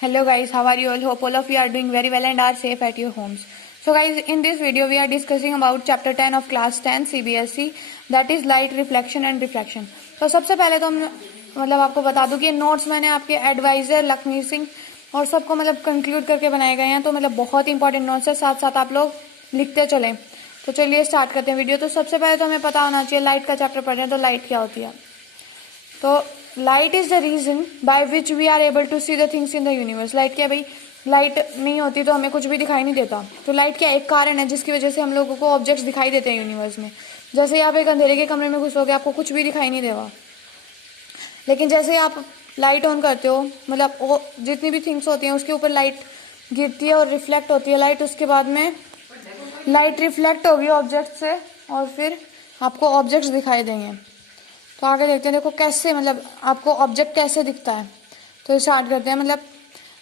Hello guys, how are you all? Hope all of you are doing very well and are safe at your homes. So guys, in this video we are discussing about chapter 10 of class 10 CBSE, that is light reflection and refraction. तो सबसे पहले तो हम आपको बता दूं कि notes मैंने आपके एडवाइजर लखमीर सिंह और सबको कंक्लूड करके बनाए गए हैं। तो बहुत इंपॉर्टेंट नोट्स है, साथ साथ आप लोग लिखते चलें। तो चलिए स्टार्ट करते हैं वीडियो। तो सबसे पहले तो हमें पता होना चाहिए लाइट का चैप्टर पढ़ रहे हैं तो लाइट क्या होती है। तो light is the reason by which we are able to see the things in the universe. Light क्या भाई, लाइट नहीं होती तो हमें कुछ भी दिखाई नहीं देता। तो लाइट क्या एक कारण है जिसकी वजह से हम लोगों को ऑब्जेक्ट्स दिखाई देते हैं यूनिवर्स में। जैसे आप एक अंधेरे के कमरे में घुसोगे आपको कुछ भी दिखाई नहीं देगा, लेकिन जैसे आप लाइट ऑन करते हो वो जितनी भी थिंग्स होती हैं उसके ऊपर लाइट गिरती है और रिफ्लेक्ट होती है लाइट। उसके बाद में लाइट रिफ्लेक्ट होगी ऑब्जेक्ट से और फिर आपको ऑब्जेक्ट्स दिखाई देंगे। तो आगे देखते हैं, देखो कैसे आपको ऑब्जेक्ट कैसे दिखता है। तो स्टार्ट करते हैं।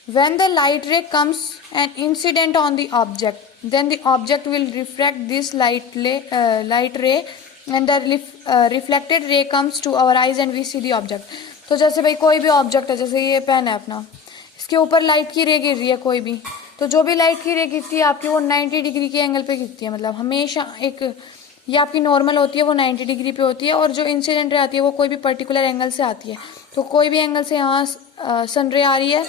When the light ray comes an incident on the object then the object will reflect this light ray and the reflected ray comes to our eyes and we see the object. तो जैसे भाई कोई भी object है, जैसे ये pen है अपना, इसके ऊपर लाइट की रे गिर रही है कोई भी, तो जो भी लाइट की रे गिरती है आपकी वो 90 डिग्री के एंगल पे गिरती है। हमेशा ये आपकी नॉर्मल होती है वो 90 डिग्री पे होती है, और जो इंसिडेंट रे आती है वो कोई भी पर्टिकुलर एंगल से आती है। तो कोई भी एंगल से यहाँ सन रे आ रही है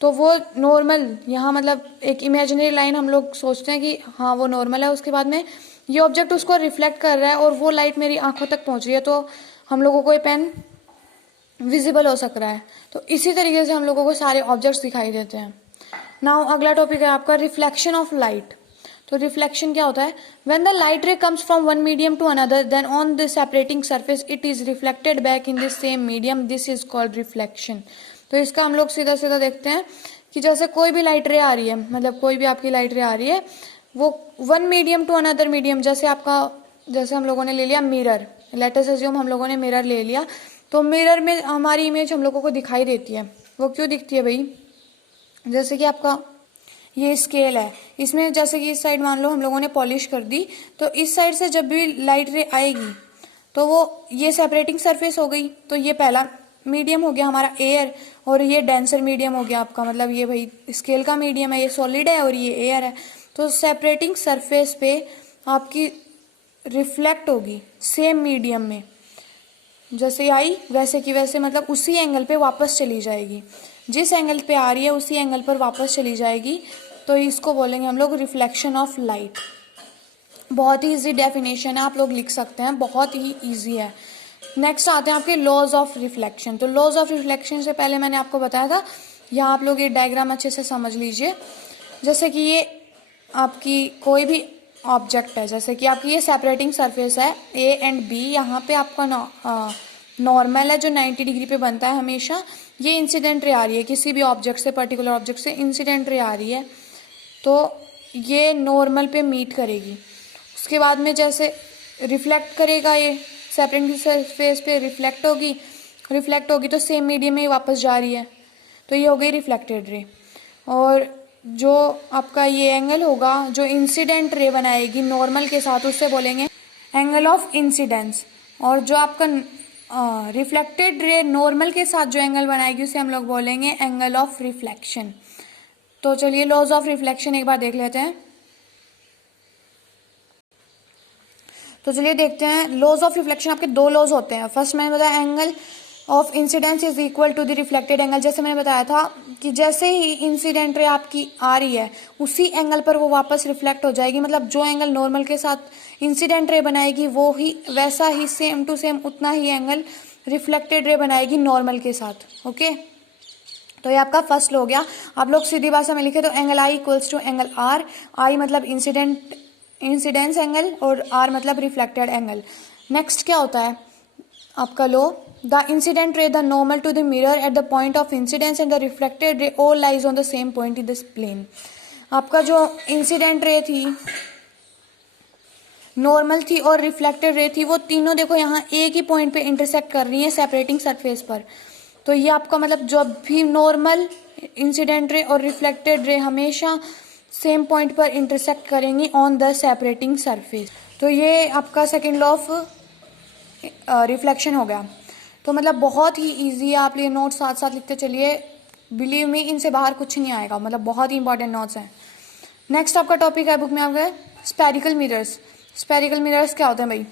तो वो नॉर्मल यहाँ एक इमेजिनरी लाइन हम लोग सोचते हैं कि हाँ वो नॉर्मल है। उसके बाद में ये ऑब्जेक्ट उसको रिफ्लेक्ट कर रहा है और वो लाइट मेरी आंखों तक पहुँच रही है, तो हम लोगों को ये पेन विजिबल हो सक रहा है। तो इसी तरीके से हम लोगों को सारे ऑब्जेक्ट्स दिखाई देते हैं। नाउ अगला टॉपिक है आपका रिफ्लेक्शन ऑफ लाइट। तो रिफ्लेक्शन क्या होता है? When the light ray comes from one medium to another then on the separating surface it is reflected back in the same medium, this is called reflection. तो इसका हम लोग सीधा सीधा देखते हैं कि जैसे कोई भी लाइट रे आ रही है, कोई भी आपकी लाइट रे आ रही है, वो one medium to another medium, जैसे हम लोगों ने ले लिया मिरर, लेट अस अज्यूम हम लोगों ने मिरर ले लिया, तो मिरर में हमारी इमेज हम लोगों को दिखाई देती है। वो क्यों दिखती है भाई? जैसे कि आपका ये स्केल है, इसमें जैसे कि इस साइड मान लो हम लोगों ने पॉलिश कर दी, तो इस साइड से जब भी लाइट रे आएगी तो वो ये सेपरेटिंग सरफेस हो गई। तो ये पहला मीडियम हो गया हमारा एयर, और ये डेंसर मीडियम हो गया आपका, ये भाई स्केल का मीडियम है, ये सॉलिड है और ये एयर है। तो सेपरेटिंग सरफेस पे आपकी रिफ्लेक्ट होगी सेम मीडियम में, जैसे आई वैसे की वैसे उसी एंगल पे वापस चली जाएगी, जिस एंगल पे आ रही है उसी एंगल पर वापस चली जाएगी। तो इसको बोलेंगे हम लोग रिफ्लेक्शन ऑफ लाइट। बहुत ही इजी डेफिनेशन है, आप लोग लिख सकते हैं, बहुत ही इजी है। नेक्स्ट आते हैं आपके लॉज ऑफ रिफ्लेक्शन। तो लॉज ऑफ रिफ्लेक्शन से पहले मैंने आपको बताया था, यहाँ आप लोग ये डायग्राम अच्छे से समझ लीजिए। जैसे कि ये आपकी कोई भी ऑब्जेक्ट है, जैसे कि आपकी ये सेपरेटिंग सरफेस है ए एंड बी, यहाँ पे आपका नॉर्मल है जो 90 डिग्री पे बनता है हमेशा। ये इंसिडेंट रे आ रही है किसी भी ऑब्जेक्ट से, पर्टिकुलर ऑब्जेक्ट से इंसिडेंट रे आ रही है, तो ये नॉर्मल पे मीट करेगी। उसके बाद में जैसे रिफ्लेक्ट करेगा, ये सेपरेटिंग सरफेस पे रिफ्लेक्ट होगी तो सेम मीडियम में ही वापस जा रही है, तो ये हो गई रिफ्लेक्टेड रे। और जो आपका ये एंगल होगा जो इंसिडेंट रे बनाएगी नॉर्मल के साथ, उससे बोलेंगे एंगल ऑफ इंसिडेंस। और जो आपका रिफ्लेक्टेड रे नॉर्मल के साथ जो एंगल बनाएगी उसे हम लोग बोलेंगे एंगल ऑफ रिफ्लेक्शन। तो चलिए लॉज ऑफ रिफ्लेक्शन एक बार देख लेते हैं। तो चलिए देखते हैं लॉज ऑफ रिफ्लेक्शन। आपके दो लॉज होते हैं। फर्स्ट मैंने बताया angle of incidence is equal to the reflected angle. जैसे मैंने बताया था कि जैसे ही इंसिडेंट रे आपकी आ रही है उसी एंगल पर वो वापस रिफ्लेक्ट हो जाएगी, जो एंगल नॉर्मल के साथ इंसिडेंट रे बनाएगी वो ही वैसा ही सेम टू सेम उतना ही एंगल रिफ्लेक्टेड रे बनाएगी नॉर्मल के साथ। ओके, तो ये आपका फर्स्ट हो गया। आप लोग सीधी भाषा में लिखे तो angle i equals to angle r. I incidence angle और आर रिफ्लेक्टेड एंगल। नेक्स्ट क्या होता है आपका law, the incident ray the normal to the mirror at the point of incidence and the reflected ray all lies on the same point in this plane. आपका जो incident ray थी, normal थी और reflected ray थी, वो तीनों देखो यहाँ एक ही पॉइंट पे इंटरसेक्ट कर रही है सेपरेटिंग सरफेस पर। तो ये आपका जब भी नॉर्मल, इंसिडेंट रे और रिफ्लेक्टेड रे हमेशा सेम पॉइंट पर इंटरसेक्ट करेंगी ऑन द सेपरेटिंग सरफेस। तो ये आपका सेकेंड लॉ ऑफ रिफ्लेक्शन हो गया। तो बहुत ही इजी है, आप ये नोट साथ साथ लिखते चलिए। बिलीव मी, इनसे बाहर कुछ नहीं आएगा, मतलब बहुत ही इंपॉर्टेंट नोट्स हैं। नेक्स्ट आपका टॉपिक है बुक में आपका स्पेरिकल मिरर्स। स्पेरिकल मिरर्स क्या होते हैं भाई?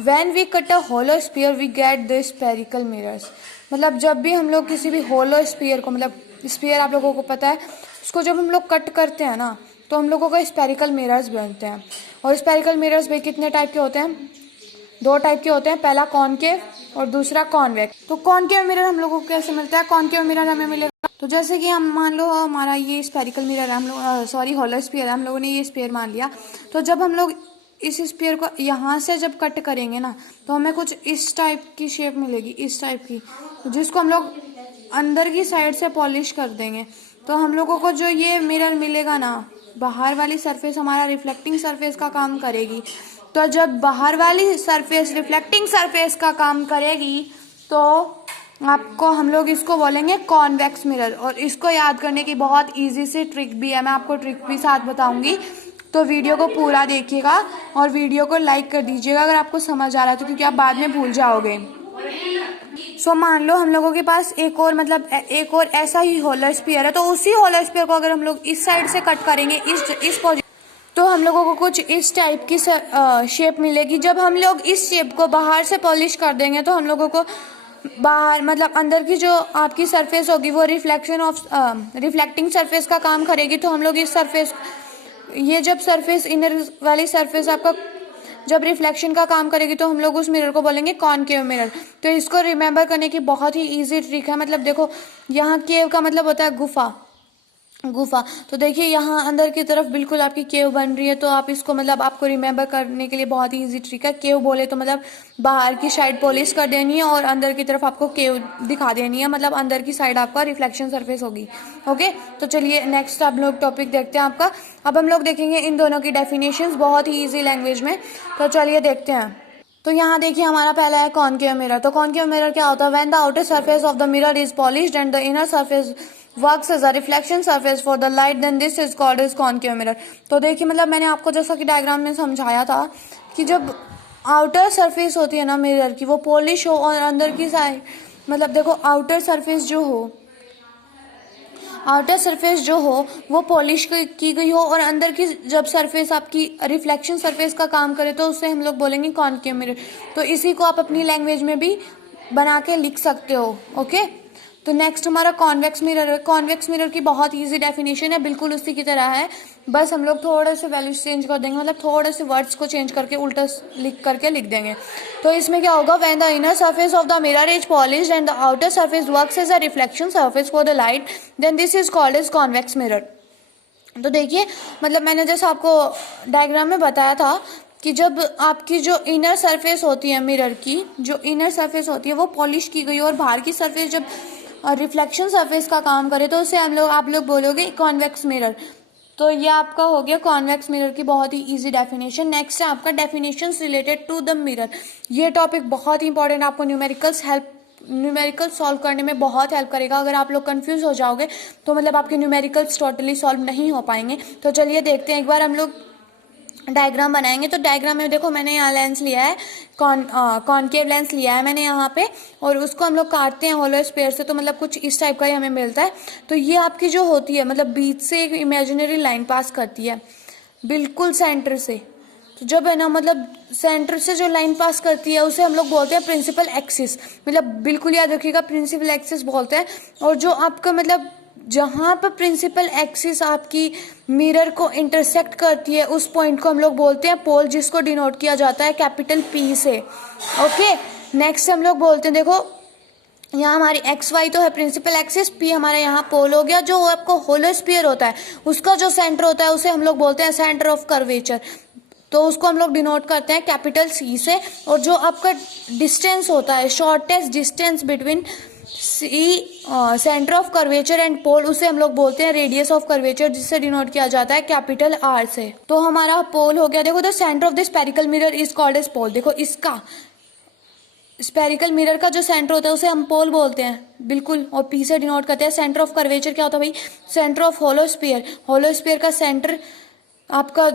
When we cut a hollow sphere we get the spherical mirrors. मतलब जब भी हम लोग किसी भी होलो स्फीयर को, मतलब स्फीयर आप लोगों को पता है, उसको जब हम लोग कट करते हैं ना तो हम लोगों को स्पेरिकल मिरर्स बनते हैं। और स्पेरिकल मिरर्स भाई कितने टाइप के होते हैं? 2 टाइप के होते हैं, पहला कॉनकेव और दूसरा कॉन्वेक्स। तो कॉनकेव मिरर हम लोगों को कैसे मिलता है? कॉनकेव मिरर हमें मिलेगा तो जैसे कि हम मान लो हमारा ये स्पेरिकल मिरर है, हम लोग होलो स्फीयर है, हम लोगों ने ये स्फीयर मान लिया। तो जब हम लोग इस स्फीयर को यहाँ से जब कट करेंगे ना तो हमें कुछ इस टाइप की शेप मिलेगी, इस टाइप की, जिसको हम लोग अंदर की साइड से पॉलिश कर देंगे। तो हम लोगों को जो ये मिरर मिलेगा ना, बाहर वाली सरफेस हमारा रिफ्लेक्टिंग सरफेस का काम करेगी। तो जब बाहर वाली सरफेस रिफ्लेक्टिंग सरफेस का काम करेगी तो आपको, हम लोग इसको बोलेंगे कॉन्वेक्स मिरर। और इसको याद करने की बहुत इजी सी ट्रिक भी है, मैं आपको ट्रिक भी साथ बताऊंगी। तो वीडियो को पूरा देखिएगा और वीडियो को लाइक कर दीजिएगा अगर आपको समझ आ रहा है तो, क्योंकि आप बाद में भूल जाओगे। सो मान लो हम लोगों के पास एक और, मतलब एक और ऐसा ही होलो स्फीयर है, तो उसी होलो स्फीयर को अगर हम लोग इस साइड से कट करेंगे इस पोजीशन, तो हम लोगों को कुछ इस टाइप की शेप मिलेगी। जब हम लोग इस शेप को बाहर से पॉलिश कर देंगे तो हम लोगों को बाहर, मतलब अंदर की जो आपकी सरफेस होगी वो रिफ्लेक्टिंग सरफेस का काम करेगी। तो हम लोग इस सरफेस, ये जब सरफेस, इनर वाली सरफेस आपका जब रिफ्लेक्शन का काम करेगी तो हम लोग उस मिरर को बोलेंगे कॉनकेव मिरर। तो इसको रिमेंबर करने की बहुत ही इजी ट्रिक है। मतलब देखो, यहाँ केव का मतलब होता है गुफा, गुफा। तो देखिए यहाँ अंदर की तरफ बिल्कुल आपकी केव बन रही है। तो आप इसको, मतलब आपको रिमेंबर करने के लिए बहुत ही इजी ट्रिक है। केव बोले तो मतलब बाहर की साइड पॉलिश कर देनी है और अंदर की तरफ आपको केव दिखा देनी है, मतलब अंदर की साइड आपका रिफ्लेक्शन सरफेस होगी। ओके, तो चलिए नेक्स्ट आप लोग टॉपिक देखते हैं आपका। अब हम लोग देखेंगे इन दोनों की डेफिनेशंस बहुत ही ईजी लैंग्वेज में। तो चलिए देखते हैं। तो यहाँ देखिए हमारा पहला है कॉनकेव मिरर। तो कॉनकेव मिरर क्या होता है? When the outer surface of the mirror is polished and the inner surface works as a reflection surface for the light, then this is called as concave mirror. तो देखिए, मतलब मैंने आपको जैसा कि डायग्राम में समझाया था कि जब आउटर सरफेस होती है ना मिरर की, वो पॉलिश हो और अंदर की साइड, मतलब देखो आउटर सरफेस जो हो वो पॉलिश की गई हो और अंदर की जब सरफेस आपकी रिफ्लेक्शन सरफेस का काम करे तो उसे हम लोग बोलेंगे कॉनकेव मिरर। तो इसी को आप अपनी लैंग्वेज में भी बना के लिख सकते हो। ओके, तो नेक्स्ट हमारा कॉन्वेक्स मिरर है। कॉन्वेक्स मिरर की बहुत इजी डेफिनेशन है, बिल्कुल उसी की तरह है, बस हम लोग थोड़े से वैल्यूज चेंज कर देंगे, मतलब थोड़े से वर्ड्स को चेंज करके उल्टा लिख देंगे। तो इसमें क्या होगा? When the inner surface of the mirror is polished and the outer surface works as a reflection surface for the light, then this is called as convex mirror. तो देखिए, मतलब मैंने जैसा आपको डायग्राम में बताया था कि जब आपकी जो इनर सरफेस होती है मिरर की, जो इनर सरफेस होती है वो पॉलिश की गई और बाहर की सरफेस जब रिफ्लेक्शन सरफेस का काम करे तो उसे आप लोग बोलोगे कॉन्वेक्स मिरर। तो ये आपका हो गया कॉन्वेक्स मिरर की बहुत ही इजी डेफिनेशन। नेक्स्ट है आपका definitions related to the mirror. ये टॉपिक बहुत ही इंपॉर्टेंट, आपको न्यूमेरिकल सॉल्व करने में बहुत हेल्प करेगा। अगर आप लोग कंफ्यूज हो जाओगे तो मतलब आपके न्यूमेरिकल्स टोटली सॉल्व नहीं हो पाएंगे। तो चलिए देखते हैं, एक बार हम लोग डायग्राम बनाएंगे। तो डायग्राम में देखो मैंने यहाँ लेंस लिया है, कॉनकेव लेंस लिया है मैंने यहाँ पे, और उसको हम लोग काटते हैं होलो स्फीयर से, तो मतलब कुछ इस टाइप का ही हमें मिलता है। तो ये आपकी जो होती है, मतलब बीच से एक इमेजिनरी लाइन पास करती है बिल्कुल सेंटर से। तो जब है ना, मतलब सेंटर से जो लाइन पास करती है उसे हम लोग बोलते हैं प्रिंसिपल एक्सिस, मतलब बिल्कुल याद रखिएगा प्रिंसिपल एक्सिस बोलते हैं। और जो आपका, मतलब जहाँ पर प्रिंसिपल एक्सिस आपकी मिरर को इंटरसेक्ट करती है उस पॉइंट को हम लोग बोलते हैं पोल, जिसको डिनोट किया जाता है कैपिटल पी से। ओके, नेक्स्ट हम लोग बोलते हैं, देखो यहाँ हमारी एक्स वाई तो है प्रिंसिपल एक्सिस, पी हमारा यहाँ पोल हो गया। जो आपको होलो स्फीयर होता है उसका जो सेंटर होता है उसे हम लोग बोलते हैं सेंटर ऑफ कर्वेचर, तो उसको हम लोग डिनोट करते हैं कैपिटल सी से। और जो आपका डिस्टेंस होता है, shortest distance between centre of curvature and pole, उसे हम लोग बोलते हैं रेडियस ऑफ कर्वेचर, जिससे डिनोट किया जाता है कैपिटल आर से। तो हमारा पोल हो गया। देखो the centre of the spherical mirror is called as pole. देखो इसका स्पेरिकल मिरर का जो सेंटर होता है उसे हम पोल बोलते हैं बिल्कुल, और पी से डिनोट करते हैं। सेंटर ऑफ कर्वेचर क्या होता है भाई? Centre of hollow sphere. Hollow sphere का सेंटर आपका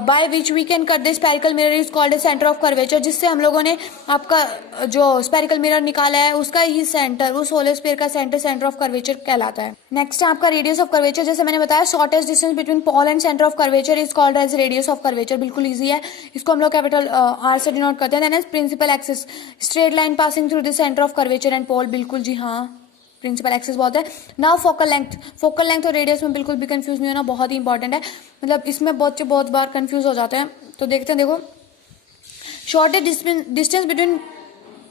by which we can cut the spherical mirror is called a centre of curvature, जिससे हम लोगों ने आपका जो स्पेरिकल मिरर निकाला है उसका ही सेंटर, उस होलो स्फीयर का सेंटर ऑफ कर्वेचर कहलाता है। नेक्स्ट है आपका रेडियस ऑफ कर्वेचर। जैसे मैंने बताया shortest distance between pole and centre of curvature is called as radius of curvature. बिल्कुल ईजी है, इसको हम लोग कैपिटल आर से डिनोट करते हैं। Then principal axis, straight line passing through the centre of curvature and pole. बिल्कुल जी हाँ, प्रिंसिपल एक्सिस बहुत है। Now focal length, focal length और रेडियस में बिल्कुल भी कंफ्यूज नहीं होना, बहुत ही इंपॉर्टेंट है। मतलब इसमें बच्चे बहुत बार कंफ्यूज हो जाते हैं, तो देखते हैं। देखो shortest distance between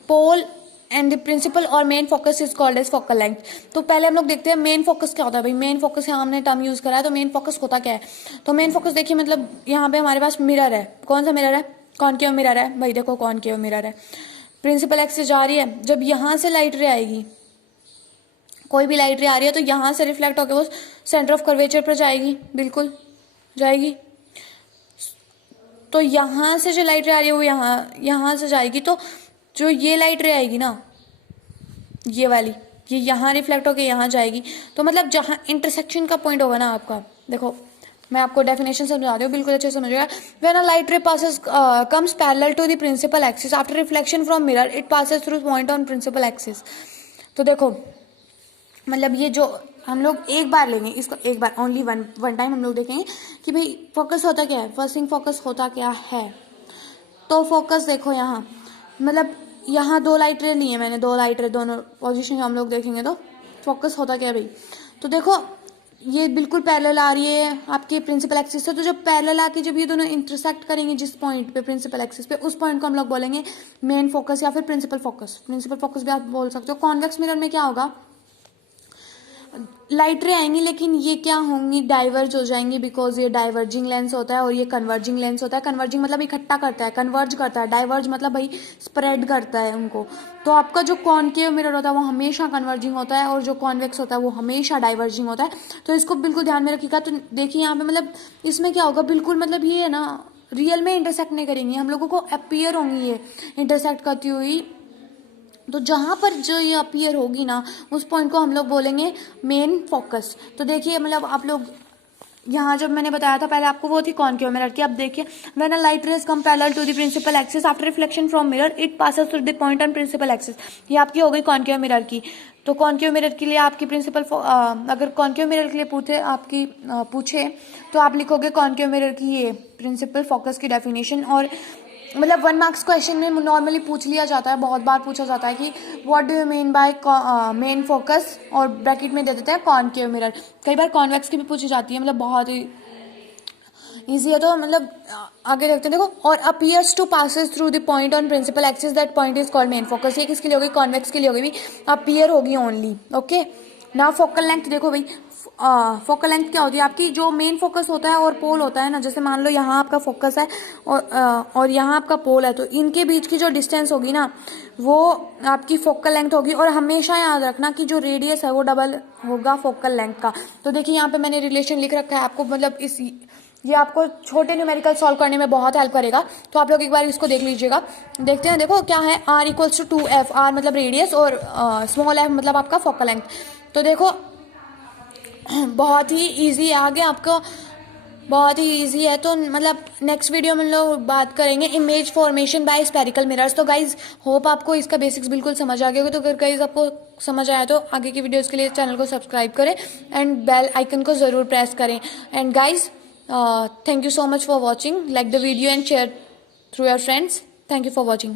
pole and the principal और main focus is called as focal length. तो पहले हम लोग देखते हैं मेन फोकस क्या होता है। भाई मेन फोकस यहाँ हमने टर्म यूज करा है, तो मेन फोकस होता क्या है। तो मेन फोकस देखिए, मतलब यहाँ पे हमारे पास मिरर है। कौन सा मिरर है? कॉनकेव मिरर है। भाई देखो कॉनकेव मिरर है, प्रिंसिपल एक्सिस जा रही है। जब यहाँ से लाइट रे आएगी, कोई भी लाइट रे आ रही है, तो यहाँ से रिफ्लेक्ट होकर वो सेंटर ऑफ कर्वेचर पर जाएगी। बिल्कुल जाएगी। तो यहाँ से जो लाइट रे आ रही है वो यहाँ से जाएगी। तो जो ये लाइट रे आएगी ना, ये वाली, ये यहाँ रिफ्लेक्ट होकर यहाँ जाएगी। तो मतलब जहाँ इंटरसेक्शन का पॉइंट होगा ना आपका, देखो मैं आपको डेफिनेशन समझा रही हूँ, बिल्कुल अच्छे से समझिएगा। When a light ray passes comes parallel to the principal axis after reflection from mirror, it passes through point on principal axis. तो देखो मतलब ये जो हम लोग एक बार लेंगे इसको, एक बार ओनली वन टाइम हम लोग देखेंगे कि भाई फोकस होता क्या है, फर्स्ट थिंग फोकस होता क्या है। तो फोकस देखो यहाँ, मतलब यहाँ दो लाइट रे ली है मैंने, दो लाइट रे दोनों पोजीशन हम लोग देखेंगे तो फोकस होता क्या है भाई। तो देखो ये बिल्कुल पैरेलल आ रही है आपके प्रिंसिपल एक्सिस से। तो जब पैरेलल आके जब ये दोनों इंटरसेक्ट करेंगे जिस पॉइंट पे, प्रिंसिपल एक्सिस पे, उस पॉइंट को हम लोग बोलेंगे मेन फोकस या फिर प्रिंसिपल फोकस। प्रिंसिपल फोकस भी आप बोल सकते हो। कॉन्वेक्स मिरर में क्या होगा, लाइट रे आएंगी लेकिन ये क्या होंगी, डाइवर्ज हो जाएंगी, बिकॉज ये डाइवर्जिंग लेंस होता है और ये कन्वर्जिंग लेंस होता है। कन्वर्जिंग मतलब इकट्ठा करता है, कन्वर्ज करता है। डाइवर्ज मतलब भाई स्प्रेड करता है उनको। तो आपका जो कॉनकेव मिरर होता है वो हमेशा कन्वर्जिंग होता है और जो कॉन्वेक्स होता है वो हमेशा डाइवर्जिंग होता है। तो इसको बिल्कुल ध्यान में रखिएगा। तो देखिए यहाँ पे मतलब इसमें क्या होगा, बिल्कुल मतलब ये है ना, रियल में इंटरसेक्ट नहीं करेंगी, हम लोगों को अपीयर होंगी ये इंटरसेक्ट करती हुई। तो जहाँ पर जो ये अपीयर होगी ना, उस पॉइंट को हम लोग बोलेंगे मेन फोकस। तो देखिए मतलब आप लोग यहाँ जब मैंने बताया था पहले आपको, वो थी कॉनकेव मिरर की। अब देखिए when a light rays come parallel to the principal axis after reflection from mirror, it passes through the point on principal axis. ये आपकी हो गई कॉनकेव मिरर की। तो कॉनकेव मिरर के लिए आपकी प्रिंसिपल अगर कॉनकेव मिरर के लिए पूछे तो आप लिखोगे कॉनकेव मिरर की ये प्रिंसिपल फोकस की डेफिनेशन। और मतलब 1 मार्क्स क्वेश्चन में नॉर्मली पूछ लिया जाता है, बहुत बार पूछा जाता है कि what do you mean by main focus, और ब्रैकेट में दे देते हैं कॉनकेव मिरर। कई बार कॉन्वेक्स की भी पूछी जाती है, मतलब बहुत ही इजी है। तो मतलब आगे देखते हैं। देखो और appears to passes through the point on principal axis, that point is called main focus. ये किसके लिए होगी, कॉन्वेक्स के लिए होगी, भी अपीयर होगी ओनली। ओके ना फोकल लेंथ देखो भाई, फोकल लेंथ क्या होती है आपकी, जो मेन फोकस होता है और पोल होता है ना, जैसे मान लो यहाँ आपका फोकस है और यहाँ आपका पोल है, तो इनके बीच की जो डिस्टेंस होगी ना वो आपकी फोकल लेंथ होगी। और हमेशा याद रखना कि जो रेडियस है वो डबल होगा फोकल लेंथ का। तो देखिए यहाँ पे मैंने रिलेशन लिख रखा है आपको, मतलब ये आपको छोटे न्यूमेरिकल सॉल्व करने में बहुत हेल्प करेगा। तो आप लोग एक बार इसको देख लीजिएगा। देखते हैं, देखो क्या है, r equals to 2f, r मतलब रेडियस और स्मॉल f मतलब आपका फोकल लेंथ। तो देखो बहुत ही इजी है, आगे आपको बहुत ही इजी है। तो मतलब नेक्स्ट वीडियो में लोग बात करेंगे image formation by spherical mirrors. तो गाइज होप आपको इसका बेसिक्स बिल्कुल समझ आ गया होगा। तो अगर गाइज आपको समझ आया तो आगे की वीडियोस के लिए चैनल को सब्सक्राइब करें एंड बेल आइकन को ज़रूर प्रेस करें। And guys thank you so much for watching. Like the video and share through your friends. Thank you for watching.